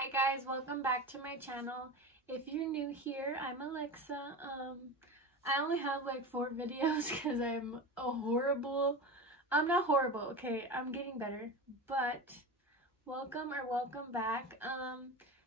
Hi guys, welcome back to my channel. If you're new here, I'm Alexa. I only have like 4 videos because I'm not horrible, okay, I'm getting better, but welcome back.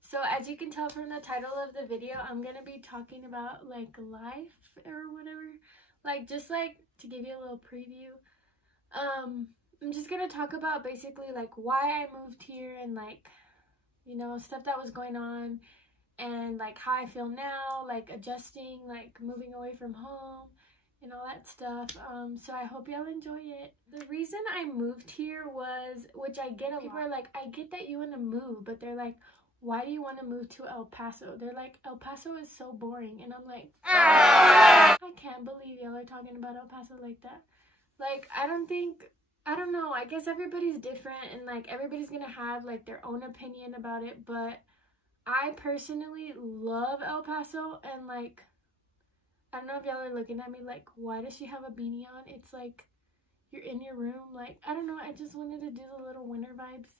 So as you can tell from the title of the video, I'm gonna be talking about like life or whatever, like just like to give you a little preview. I'm just gonna talk about basically like why I moved here and like, you know, stuff that was going on and like how I feel now, like adjusting, like moving away from home and all that stuff. So I hope y'all enjoy it. The reason I moved here was, which I get a lot, people are like, I get that you want to move, but they're like, why do you want to move to El Paso? They're like, El Paso is so boring. And I'm like, I can't believe y'all are talking about El Paso like that. Like, I don't know, I guess everybody's different and like everybody's gonna have like their own opinion about it, but I personally love El Paso. And like, I don't know if y'all are looking at me like, why does she have a beanie on? It's like you're in your room. Like, I don't know, I just wanted to do the little winter vibes.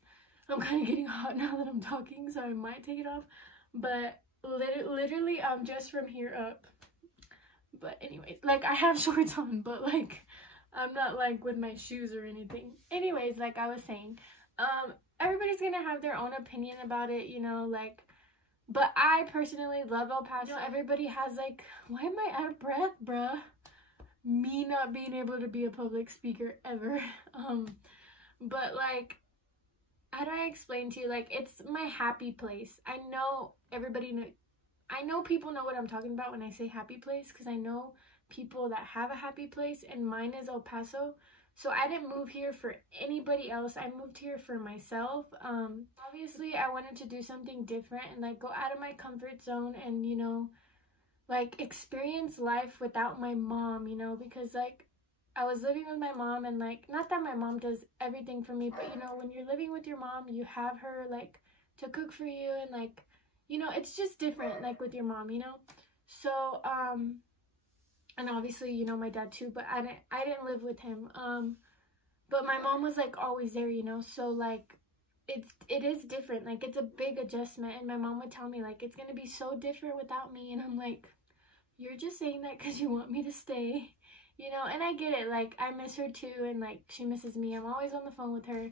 I'm kind of getting hot now that I'm talking, so I might take it off, but literally just from here up. But anyways, like I have shorts on, but like I'm not like with my shoes or anything. Anyways, like I was saying, everybody's gonna have their own opinion about it, you know, like, but I personally love El Paso. Everybody has like, why am I out of breath, bruh? Me not being able to be a public speaker ever. But like, how do I explain to you? Like, it's my happy place. I know people know what I'm talking about when I say happy place, because I know people that have a happy place, and mine is El Paso. So I didn't move here for anybody else. I moved here for myself. Obviously I wanted to do something different and like go out of my comfort zone and, you know, like experience life without my mom, you know, because like I was living with my mom, and like, not that my mom does everything for me, but you know, when you're living with your mom, you have her like to cook for you, and like, you know, it's just different like with your mom, you know. So and obviously, you know, my dad too, but I didn't live with him. But my mom was like always there, you know. So like it is different. Like, it's a big adjustment, and my mom would tell me like, it's gonna be so different without me, and I'm like, you're just saying that because you want me to stay, you know. And I get it, like I miss her too, and like she misses me. I'm always on the phone with her.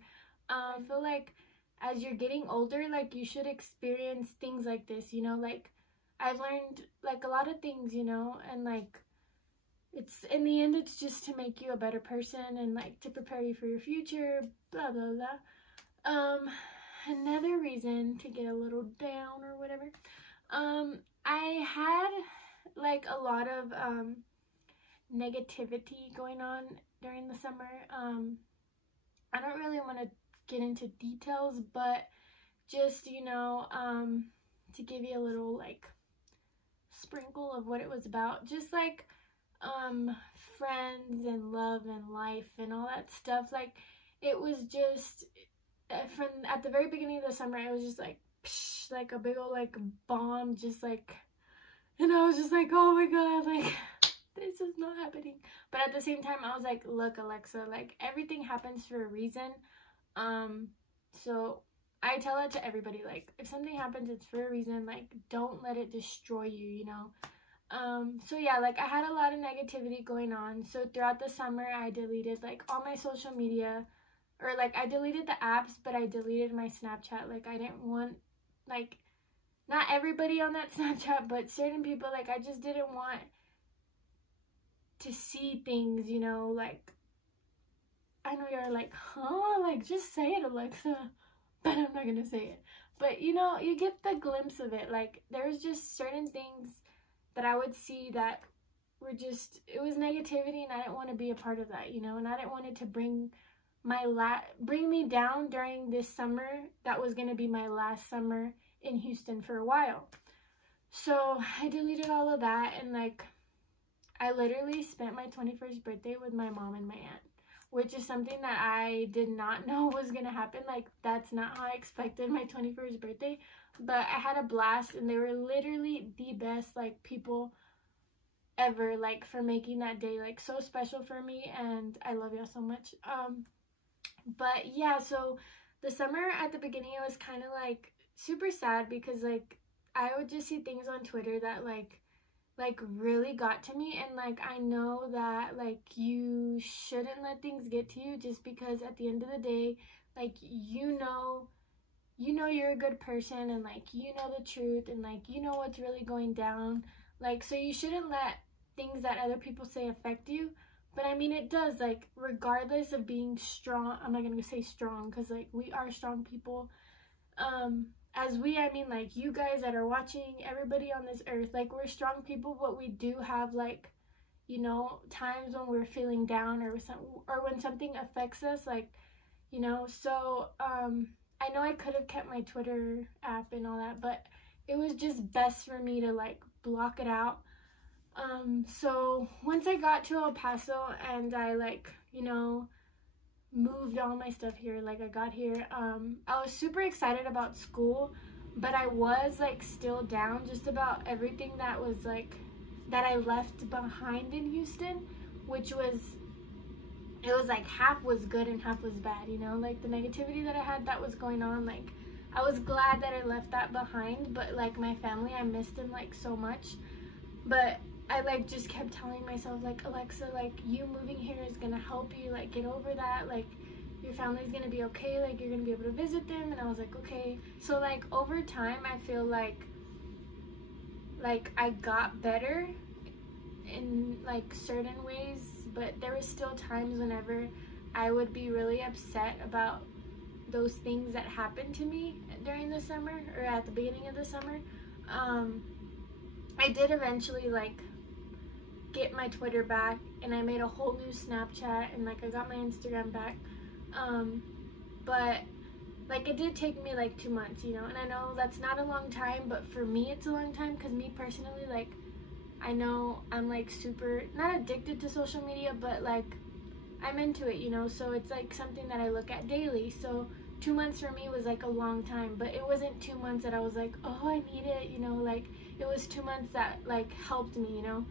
I feel like as you're getting older, like you should experience things like this, you know. Like, I've learned like a lot of things, you know, and like, it's, in the end, it's just to make you a better person and like to prepare you for your future, blah blah blah. Another reason to get a little down or whatever, I had like a lot of negativity going on during the summer. I don't really want to get into details, but just, you know, to give you a little like sprinkle of what it was about, just like friends and love and life and all that stuff. Like, it was just from at the very beginning of the summer, it was just like psh, like a big old like bomb, just like, and I was just like, oh my god, like this is not happening. But at the same time, I was like, look, Alexa, like everything happens for a reason. So I tell it to everybody, like, if something happens, it's for a reason. Like, don't let it destroy you, you know. So yeah, like I had a lot of negativity going on. So throughout the summer, I deleted like all my social media, or like I deleted the apps, but I deleted my Snapchat. Like, I didn't want, like, not everybody on that Snapchat, but certain people, like I just didn't want to see things, you know. Like, I know you're like, huh, like just say it, Alexa, but I'm not gonna say it. But you know, you get the glimpse of it. Like, there's just certain things that I would see that were just, it was negativity, and I didn't want to be a part of that, you know. And I didn't want it to bring me down during this summer that was going to be my last summer in Houston for a while. So I deleted all of that, and like I literally spent my 21st birthday with my mom and my aunt, which is something that I did not know was going to happen. Like, that's not how I expected my 21st birthday. But I had a blast, and they were literally the best like people ever, like, for making that day like so special for me, and I love y'all so much. But yeah, so the summer at the beginning, it was kind of like super sad because like I would just see things on Twitter that like really got to me, and like I know that like you shouldn't let things get to you, just because at the end of the day, like you know you're a good person, and like you know the truth, and like you know what's really going down, like so you shouldn't let things that other people say affect you. But I mean, it does, like regardless of being strong. I'm not gonna say strong because like we are strong people. As we, I mean like you guys that are watching, everybody on this earth, like we're strong people, but we do have like, you know, times when we're feeling down, or when something affects us, like, you know. So I know I could have kept my Twitter app and all that, but it was just best for me to like block it out. So once I got to El Paso and I like, you know, moved all my stuff here, like I got here, I was super excited about school, but I was like still down just about everything that was like that I left behind in Houston, which was, it was like half was good and half was bad, you know, like the negativity that I had that was going on. Like I was glad that I left that behind, but like my family, I missed them like so much. But I like just kept telling myself like, Alexa, like you moving here is gonna help you like get over that, like your family's gonna be okay, like you're gonna be able to visit them. And I was like, okay. So like over time I feel like I got better in like certain ways, but there was still times whenever I would be really upset about those things that happened to me during the summer, or at the beginning of the summer. I did eventually like get my Twitter back, and I made a whole new Snapchat, and like I got my Instagram back, but like it did take me like 2 months, you know. And I know that's not a long time, but for me it's a long time, because me personally, like I know I'm like super not addicted to social media, but like I'm into it, you know. So it's like something that I look at daily. So 2 months for me was like a long time, but it wasn't 2 months that I was like, oh, I need it, you know. Like it was 2 months that like helped me, you know.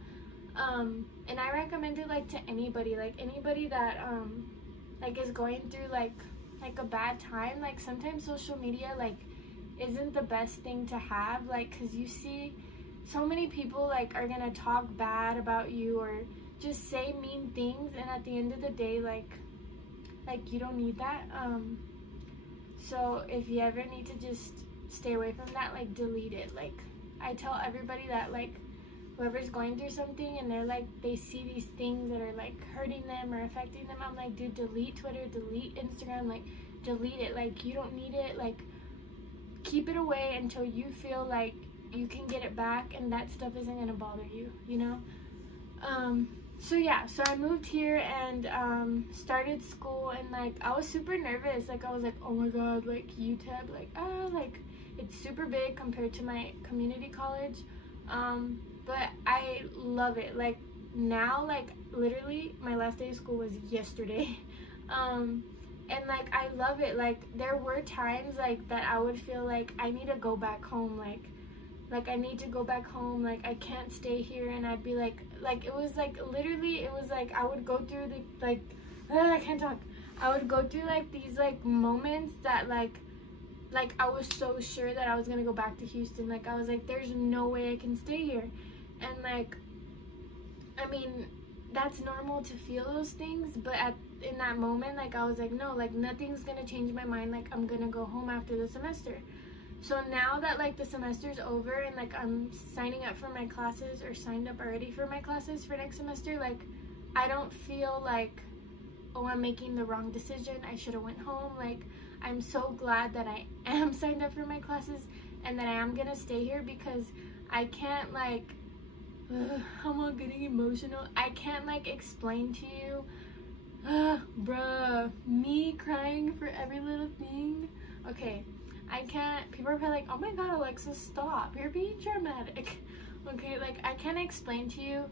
And I recommend it like to anybody that like is going through like a bad time. Like sometimes social media like isn't the best thing to have, like because you see so many people like are gonna talk bad about you or just say mean things, and at the end of the day, like you don't need that. So if you ever need to just stay away from that, like delete it. Like I tell everybody that like whoever's going through something and they're like, they see these things that are like hurting them or affecting them, I'm like, dude, delete Twitter, delete Instagram, like delete it. Like you don't need it. Like keep it away until you feel like you can get it back and that stuff isn't gonna bother you, you know. So yeah, so I moved here and started school, and like I was super nervous. Like I was like, oh my god, like UTEP, like it's super big compared to my community college, but I love it. Like now, like literally my last day of school was yesterday. And like I love it. Like there were times like that I would feel like I need to go back home, like I need to go back home, like I can't stay here. And I'd be like it was like literally, it was like I would go through the I can't talk. I would go through like these like moments that like I was so sure that I was gonna go back to Houston. Like I was like, there's no way I can stay here. And like I mean, that's normal to feel those things, but in that moment, like I was like, no, like nothing's gonna change my mind. Like I'm gonna go home after the semester. So now that like the semester's over and like I'm signing up for my classes, or signed up already for my classes for next semester, like I don't feel like, oh, I'm making the wrong decision, I should have went home. Like I'm so glad that I am signed up for my classes and that I am gonna stay here, because I can't like I'm all getting emotional. I can't like explain to you, bruh, me crying for every little thing. Okay, I can't. People are probably like, oh my god, Alexa, stop, you're being dramatic. Okay, like I can't explain to you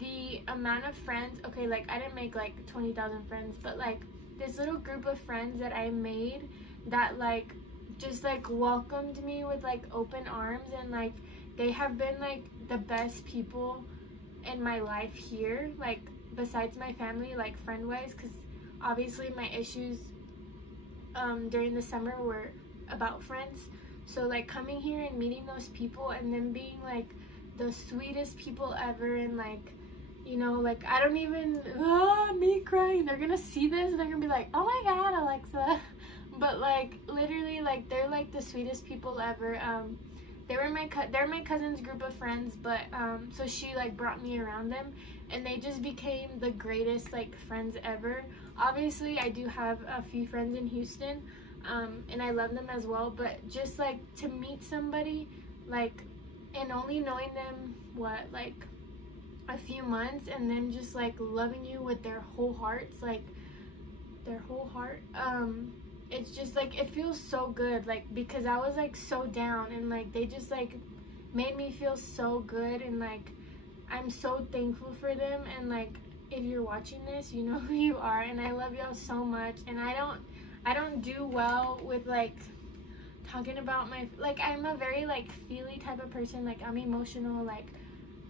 the amount of friends. Okay, like I didn't make like 20,000 friends, but like this little group of friends that I made that like just like welcomed me with like open arms, and like they have been like the best people in my life here, like besides my family, like friend wise, because obviously my issues during the summer were about friends. So like coming here and meeting those people and them being like the sweetest people ever, and like, you know, like I don't even, me crying, they're gonna see this and they're gonna be like, oh my god, Alexa. But like literally, like they're like the sweetest people ever. They're my cousin's group of friends, but so she like brought me around them, and they just became the greatest like friends ever. Obviously I do have a few friends in Houston, and I love them as well, but just like to meet somebody like, and only knowing them what, like a few months, and them just like loving you with their whole hearts, like their whole heart, it's just like, it feels so good, like because I was like so down, and like they just like made me feel so good, and like I'm so thankful for them. And like if you're watching this, you know who you are, and I love y'all so much. And I don't do well with like talking about my, like I'm a very like feely type of person, like I'm emotional, like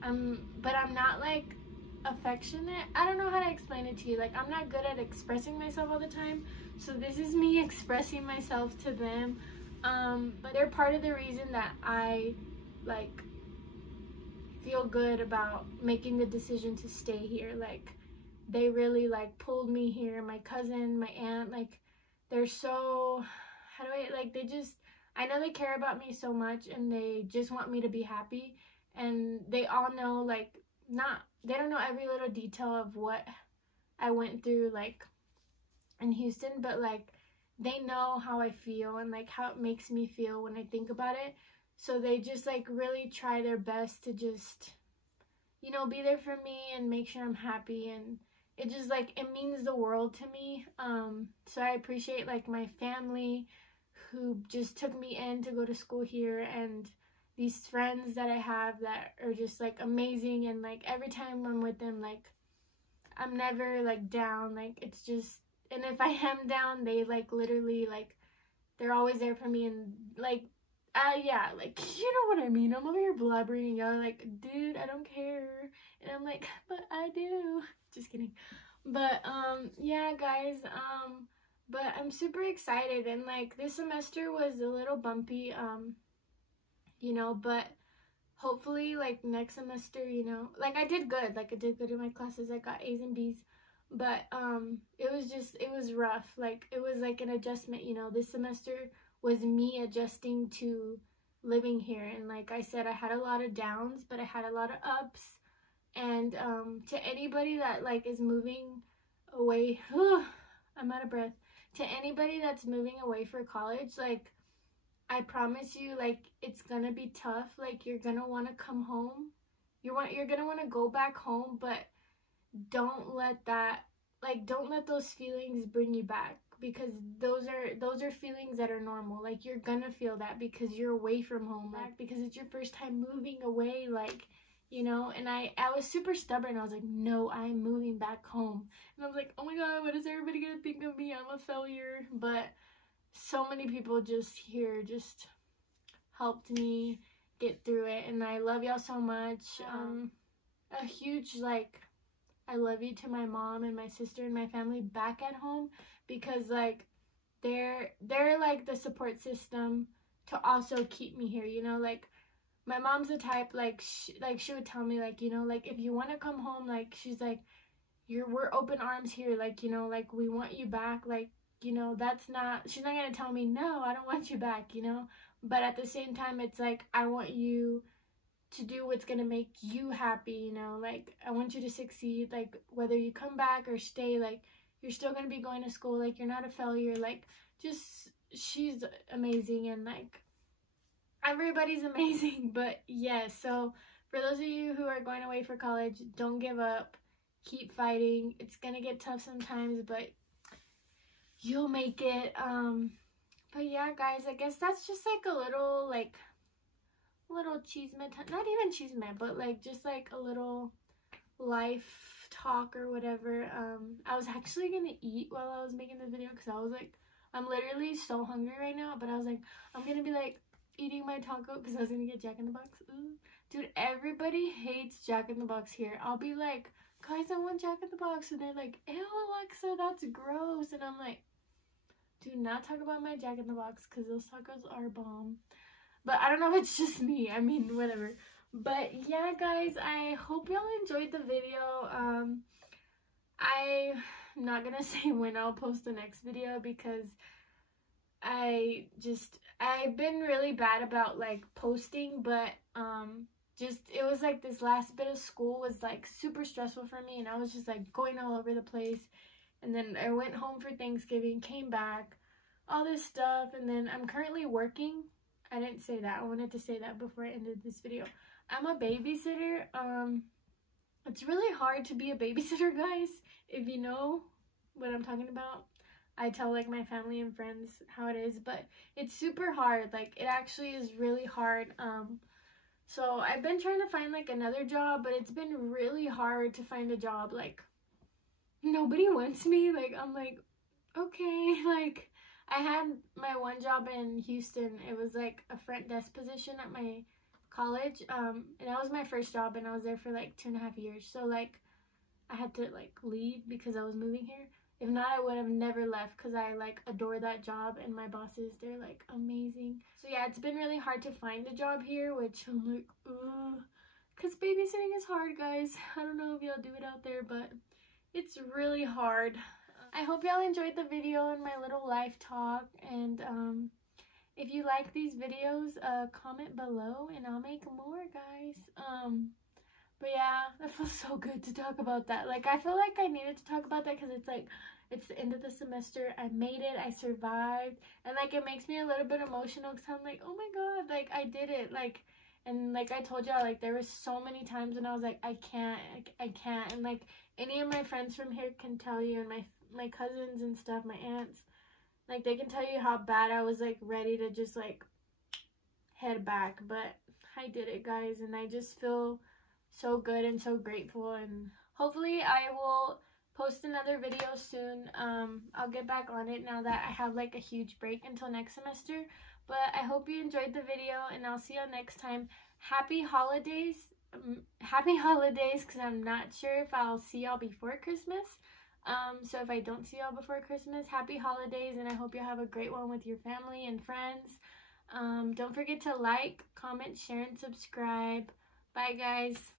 but I'm not like affectionate. I don't know how to explain it to you. Like I'm not good at expressing myself all the time, so this is me expressing myself to them. But they're part of the reason that I like feel good about making the decision to stay here. Like they really like pulled me here. My cousin, my aunt, like they're so, how do I, like they just, I know they care about me so much, and they just want me to be happy. And they all know, like, they don't know every little detail of what I went through like in Houston, but like they know how I feel and like how it makes me feel when I think about it. So they just like really try their best to just, you know, be there for me and make sure I'm happy. And it just like, it means the world to me. So I appreciate like my family who just took me in to go to school here, and these friends that I have that are just like amazing. And like every time I'm with them, like I'm never like down, like it's just, and if I am down, they like literally like, they're always there for me. And like yeah, like you know what I mean. I'm over here blabbering and y'all like, dude, I don't care. And I'm like, but I do. Just kidding. But yeah guys, but I'm super excited. And like this semester was a little bumpy, you know, but hopefully like next semester, you know, like I did good in my classes. I got A's and B's, but it was rough. Like it was like an adjustment, you know. This semester was me adjusting to living here, and like I said, I had a lot of downs, but I had a lot of ups. And to anybody that like is moving away, I'm out of breath. To anybody that's moving away for college, like I promise you, like it's gonna be tough. Like you're gonna want to come home, you're gonna want to go back home, but don't let that, like don't let those feelings bring you back, because those are feelings that are normal. Like you're gonna feel that because you're away from home, like because it's your first time moving away, like, you know. And I was super stubborn. I was like, no, I'm moving back home. And I was like, oh my god, what is everybody gonna think of me? I'm a failure. But so many people just here just helped me get through it, and I love y'all so much. A huge like I love you to my mom and my sister and my family back at home, because like they're like the support system to also keep me here, you know. Like my mom's the type, like she would tell me, like, you know, like if you want to come home, like she's like, we're open arms here, like, you know, like we want you back, like, you know, she's not gonna tell me no, I don't want you back, you know. But at the same time, it's like I want you to do what's gonna make you happy, you know. Like I want you to succeed, like whether you come back or stay, like you're still gonna be going to school, like you're not a failure. Like just, she's amazing, and like everybody's amazing. But yes, so for those of you who are going away for college, don't give up, keep fighting. It's gonna get tough sometimes, but you'll make it. But yeah guys, I guess that's just like a little cheesemate, not even cheesemate, but like just like a little life talk or whatever. I was actually gonna eat while I was making the video, because I was like, I'm literally so hungry right now, but I was like, I'm gonna be like eating my taco because I was gonna get Jack in the Box. Ooh. Dude, everybody hates Jack in the Box here. I'll be like, guys, I want Jack in the Box, and they're like, ew, Alexa, that's gross. And I'm like, do not talk about my Jack in the Box, because those tacos are bomb. But I don't know if it's just me. I mean, whatever. But yeah, guys, I hope y'all enjoyed the video. I'm not gonna say when I'll post the next video because I've been really bad about like posting, but just it was like this last bit of school was like super stressful for me, and I was just like going all over the place. And then I went home for Thanksgiving, came back, all this stuff, and then I'm currently working. I didn't say that. I wanted to say that before I ended this video. I'm a babysitter. It's really hard to be a babysitter, guys, if you know what I'm talking about. I tell like my family and friends how it is, but it's super hard. Like, it actually is really hard. So I've been trying to find like another job, but it's been really hard to find a job. Like, nobody wants me. Like, I'm like, okay. Like, I had my one job in Houston. It was like a front desk position at my college, and that was my first job, and I was there for like 2.5 years. So like, I had to like leave because I was moving here. If not, I would have never left because I like adore that job, and my bosses, they're like amazing. So yeah, it's been really hard to find a job here, which I'm like, ugh, because babysitting is hard, guys. I don't know if y'all do it out there, but it's really hard. I hope y'all enjoyed the video and my little life talk, and if you like these videos, comment below and I'll make more, guys. But yeah, that feels so good to talk about that. Like, I feel like I needed to talk about that because it's like, it's the end of the semester. I made it. I survived. And like, it makes me a little bit emotional because I'm like, oh my god, like, I did it. Like, and like I told y'all, like, there was so many times when I was like, I can't. And like, any of my friends from here can tell you, and my cousins and stuff, my aunts, like, they can tell you how bad I was like ready to just like head back. But I did it, guys, and I just feel so good and so grateful, and hopefully I will post another video soon. I'll get back on it now that I have like a huge break until next semester. But I hope you enjoyed the video, and I'll see you next time. Happy holidays. Happy holidays, because I'm not sure if I'll see y'all before Christmas. So if I don't see y'all before Christmas, happy holidays, and I hope you have a great one with your family and friends. Don't forget to like, comment, share, and subscribe. Bye, guys.